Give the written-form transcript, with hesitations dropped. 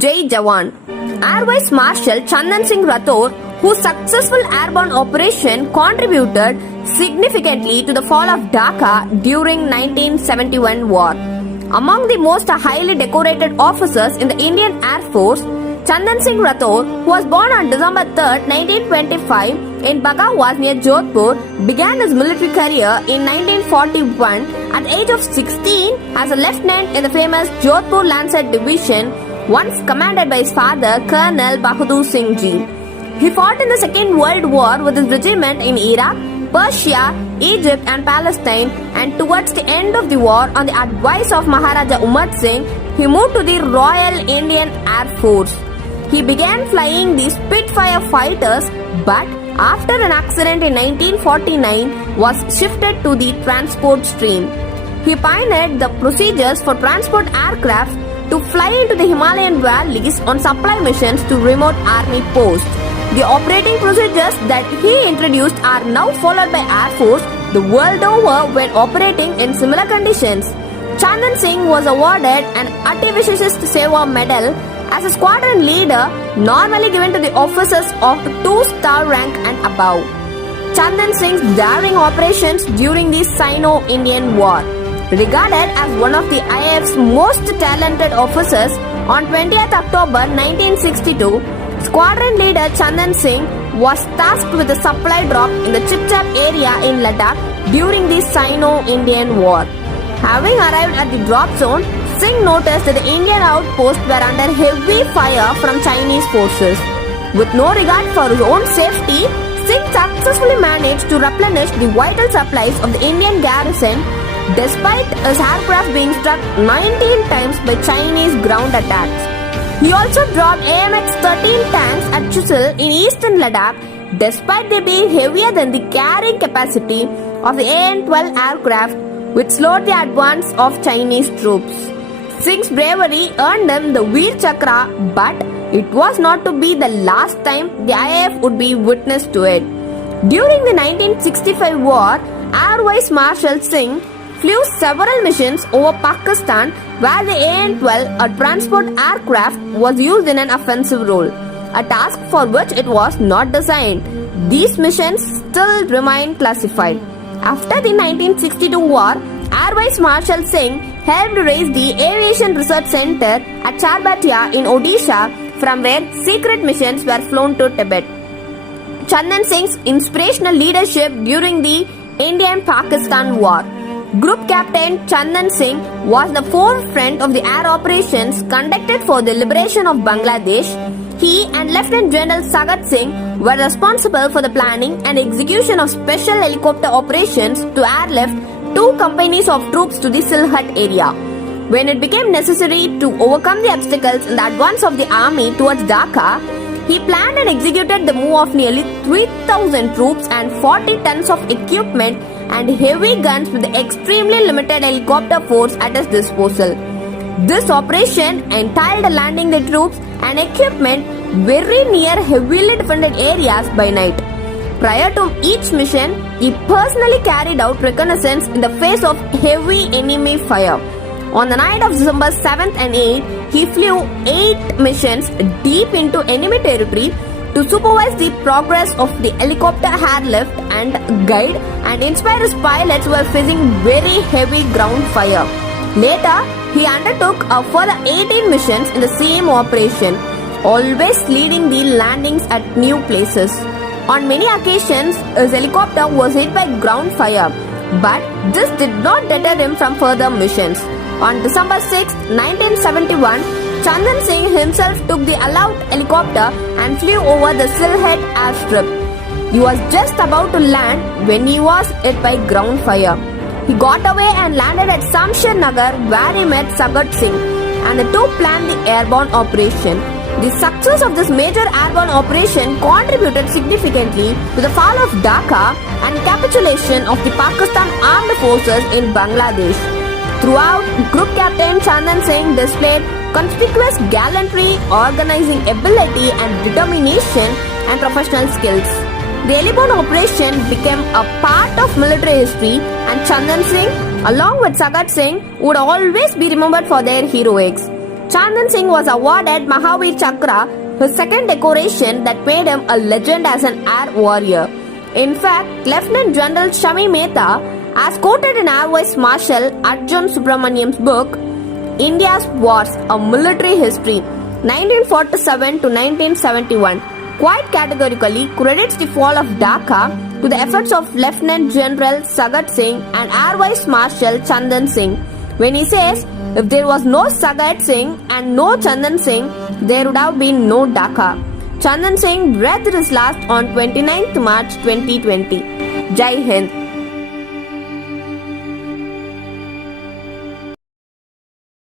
Jai Jawan. Air Vice-Marshal Chandan Singh Rathore-Whose successful airborne operation contributed significantly to the fall of Dacca during 1971 war. Among the most highly decorated officers in the Indian Air Force, Chandan Singh Rathore, who was born on December 3, 1925 in Bagawas near Jodhpur, began his military career in 1941 at the age of 16 as a lieutenant in the famous Jodhpur Lancer division, once commanded by his father, Colonel Bahadur Singhji. He fought in the Second World War with his regiment in Iraq, Persia, Egypt and Palestine, and towards the end of the war, on the advice of Maharaja Umed Singh, he moved to the Royal Indian Air Force. He began flying the Spitfire fighters, but after an accident in 1949 was shifted to the transport stream. He pioneered the procedures for transport aircraft to fly into the Himalayan valleys on supply missions to remote army posts. The operating procedures that he introduced are now followed by Air Force the world over when operating in similar conditions. Chandan Singh was awarded an Ati Vishisht Seva Medal as a Squadron Leader, normally given to the officers of 2-star rank and above. Chandan Singh's daring operations during the Sino-Indian War. Regarded as one of the IAF's most talented officers, on 20th October 1962, Squadron Leader Chandan Singh was tasked with a supply drop in the Chipchap area in Ladakh during the Sino-Indian War. Having arrived at the drop zone, Singh noticed that the Indian outposts were under heavy fire from Chinese forces. With no regard for his own safety, Singh successfully managed to replenish the vital supplies of the Indian garrison despite his aircraft being struck 19 times by Chinese ground attacks. He also dropped AMX-13 tanks at Chusil in eastern Ladakh despite they being heavier than the carrying capacity of the AN-12 aircraft, which slowed the advance of Chinese troops. Singh's bravery earned him the Veer Chakra, but it was not to be the last time the IAF would be witness to it. During the 1965 war, Air Vice-Marshal Singh flew several missions over Pakistan where the AN-12, a transport aircraft, was used in an offensive role, a task for which it was not designed. These missions still remain classified. After the 1962 war, Air Vice-Marshal Singh helped raise the Aviation Research Center at Charbatia in Odisha, from where secret missions were flown to Tibet. Chandan Singh's inspirational leadership during the Indian-Pakistan War. Group Captain Chandan Singh was the forefront of the air operations conducted for the liberation of Bangladesh. He and Lieutenant General Sagat Singh were responsible for the planning and execution of special helicopter operations to airlift 2 companies of troops to the Sylhet area. When it became necessary to overcome the obstacles in the advance of the army towards Dacca, he planned and executed the move of nearly 3,000 troops and 40 tons of equipment and heavy guns with the extremely limited helicopter force at his disposal. This operation entailed landing the troops and equipment very near heavily defended areas by night. Prior to each mission, he personally carried out reconnaissance in the face of heavy enemy fire. On the night of December 7th and 8th, he flew 8 missions deep into enemy territory to supervise the progress of the helicopter airlift and guide and inspire his pilots who were facing very heavy ground fire. Later, he undertook a further 18 missions in the same operation, always leading the landings at new places. On many occasions, his helicopter was hit by ground fire, but this did not deter him from further missions. On December 6, 1971, Chandan Singh himself took the allowed helicopter and flew over the Sylhet airstrip. He was just about to land when he was hit by ground fire. He got away and landed at Samshir Nagar, where he met Sagat Singh, and the two planned the airborne operation. The success of this major airborne operation contributed significantly to the fall of Dacca and capitulation of the Pakistan Armed Forces in Bangladesh. Throughout, Group Captain Chandan Singh displayed conspicuous gallantry, organizing ability and determination and professional skills. The Airborne operation became a part of military history, and Chandan Singh, along with Sagat Singh, would always be remembered for their heroics. Chandan Singh was awarded Mahavir Chakra, his second decoration that made him a legend as an air warrior. In fact, Lieutenant General Shami Mehta, as quoted in Air Vice Marshal Arjun Subramaniam's book, India's Wars, A Military History, 1947 to 1971, quite categorically credits the fall of Dacca to the efforts of Lieutenant General Sagat Singh and Air Vice Marshal Chandan Singh, when he says, if there was no Sagat Singh and no Chandan Singh, there would have been no Dacca. Chandan Singh breathed his last on 29th March 2020. Jai Hind.